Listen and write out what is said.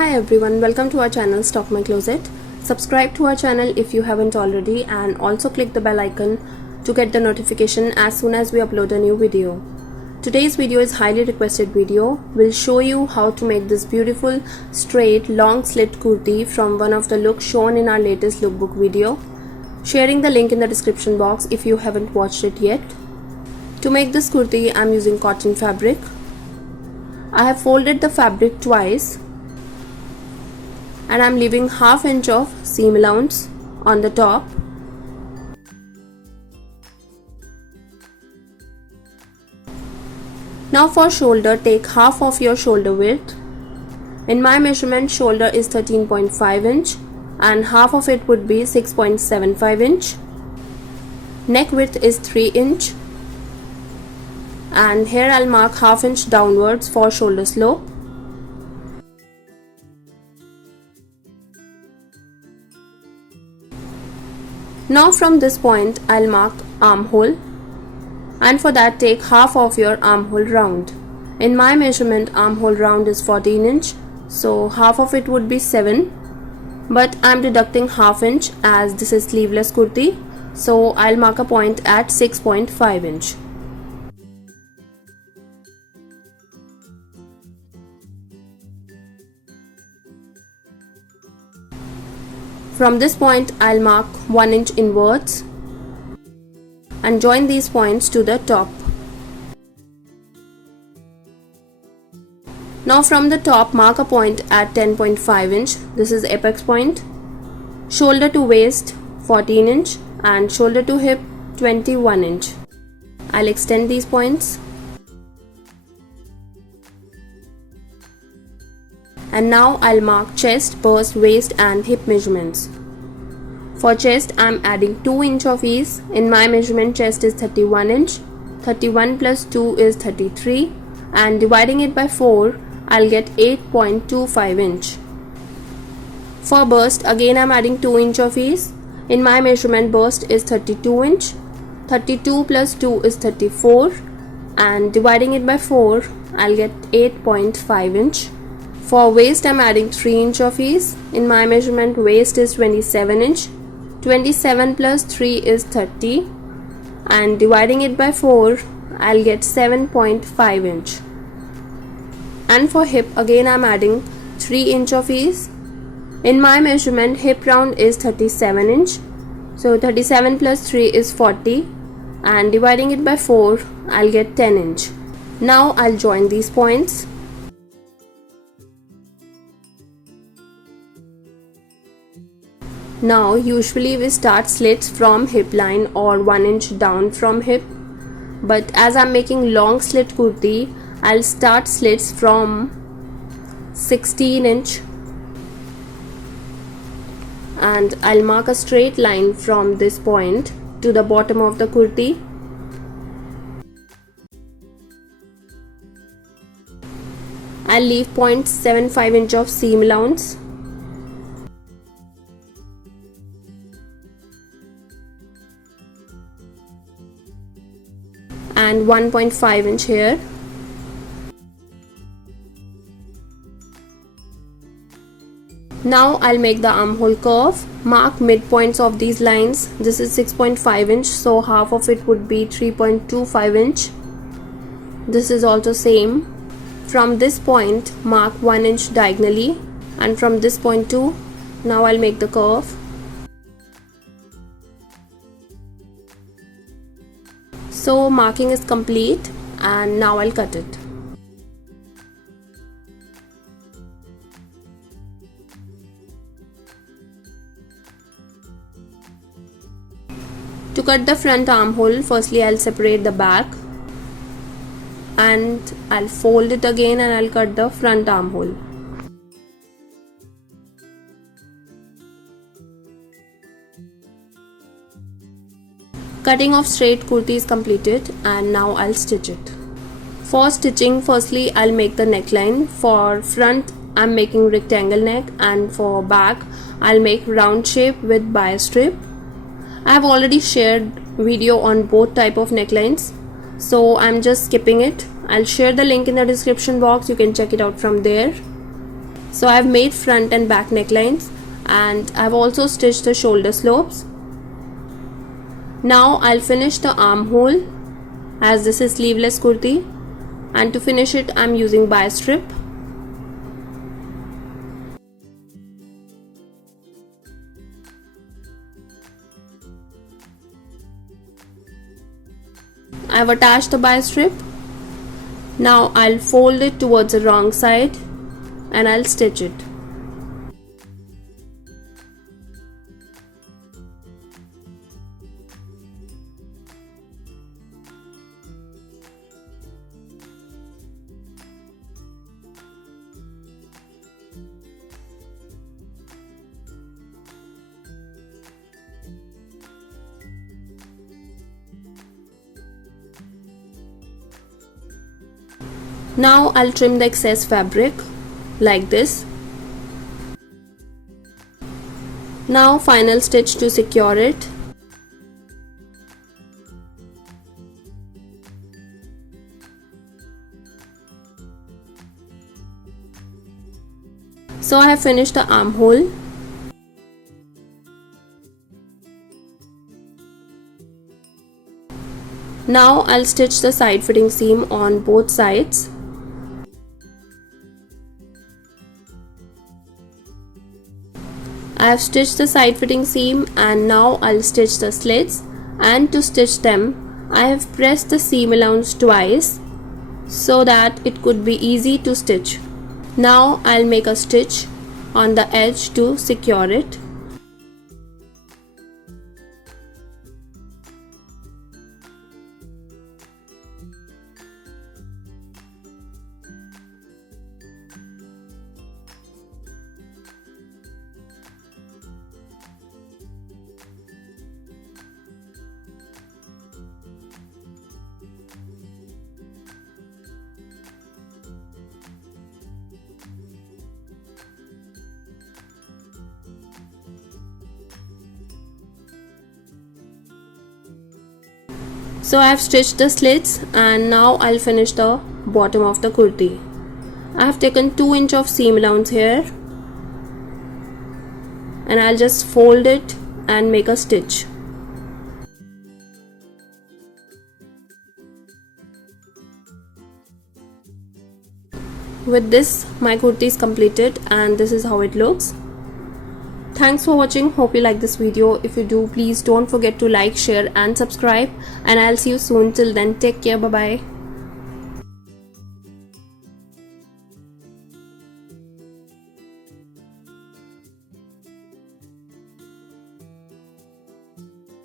Hi everyone, welcome to our channel Stock My Closet. Subscribe to our channel if you haven't already and also click the bell icon to get the notification as soon as we upload a new video. Today's video is highly requested video. We'll show you how to make this beautiful straight long slit kurti from one of the looks shown in our latest lookbook video. Sharing the link in the description box if you haven't watched it yet. To make this kurti, I'm using cotton fabric. I have folded the fabric twice and I'm leaving ½ inch of seam allowance on the top. Now for shoulder, take half of your shoulder width. In my measurement, shoulder is 13.5 inch and half of it would be 6.75 inch. Neck width is 3 inch and here I'll mark ½ inch downwards for shoulder slope. Now from this point I'll mark armhole, and for that take half of your armhole round. In my measurement, armhole round is 14 inch, so half of it would be 7, but I'm deducting ½ inch as this is sleeveless kurti, so I'll mark a point at 6.5 inch. From this point, I'll mark 1 inch inwards and join these points to the top. Now from the top, mark a point at 10.5 inch. This is apex point. Shoulder to waist 14 inch and shoulder to hip 21 inch. I'll extend these points. And now I'll mark chest, bust, waist and hip measurements. For chest, I'm adding 2 inch of ease. In my measurement, chest is 31 inch. 31 plus 2 is 33 and dividing it by 4, I'll get 8.25 inch. For bust, again I'm adding 2 inch of ease. In my measurement, bust is 32 inch. 32 plus 2 is 34 and dividing it by 4, I'll get 8.5 inch. For waist, I'm adding 3 inch of ease. In my measurement, waist is 27 inch. 27 plus 3 is 30 and dividing it by 4, I'll get 7.5 inch. And for hip, again I'm adding 3 inch of ease. In my measurement, hip round is 37 inch. So 37 plus 3 is 40 and dividing it by 4, I'll get 10 inch. Now I'll join these points. Now usually we start slits from hip line or 1 inch down from hip, but as I'm making long slit kurti, I'll start slits from 16 inch and I'll mark a straight line from this point to the bottom of the kurti. I'll leave 0.75 inch of seam allowance. And 1.5 inch here. Now I'll make the armhole curve. Mark midpoints of these lines. This is 6.5 inch, so half of it would be 3.25 inch. This is also same. From this point, mark 1 inch diagonally, and from this point too. Now I'll make the curve. So marking is complete and now I'll cut it. To cut the front armhole, firstly I'll separate the back and I'll fold it again and I'll cut the front armhole. Cutting of straight kurti is completed and now I'll stitch it. For stitching, firstly I'll make the neckline. For front, I'm making rectangle neck and for back, I'll make round shape with bias strip. I have already shared video on both type of necklines, so I'm just skipping it. I'll share the link in the description box, you can check it out from there. So I've made front and back necklines, and I've also stitched the shoulder slopes. Now I'll finish the armhole, as this is sleeveless kurti, and to finish it I'm using bias strip. I've attached the bias strip. Now I'll fold it towards the wrong side and I'll stitch it. Now I'll trim the excess fabric like this. Now final stitch to secure it. So I have finished the armhole. Now I'll stitch the side fitting seam on both sides. I have stitched the side fitting seam and now I'll stitch the slits, and to stitch them I have pressed the seam allowance twice so that it could be easy to stitch. Now I'll make a stitch on the edge to secure it. So I have stitched the slits and now I'll finish the bottom of the kurti. I have taken 2 inch of seam allowance here and I'll just fold it and make a stitch. With this my kurti is completed and this is how it looks. Thanks for watching. Hope you like this video. If you do, please don't forget to like, share and subscribe, and I'll see you soon. Till then, take care. Bye bye.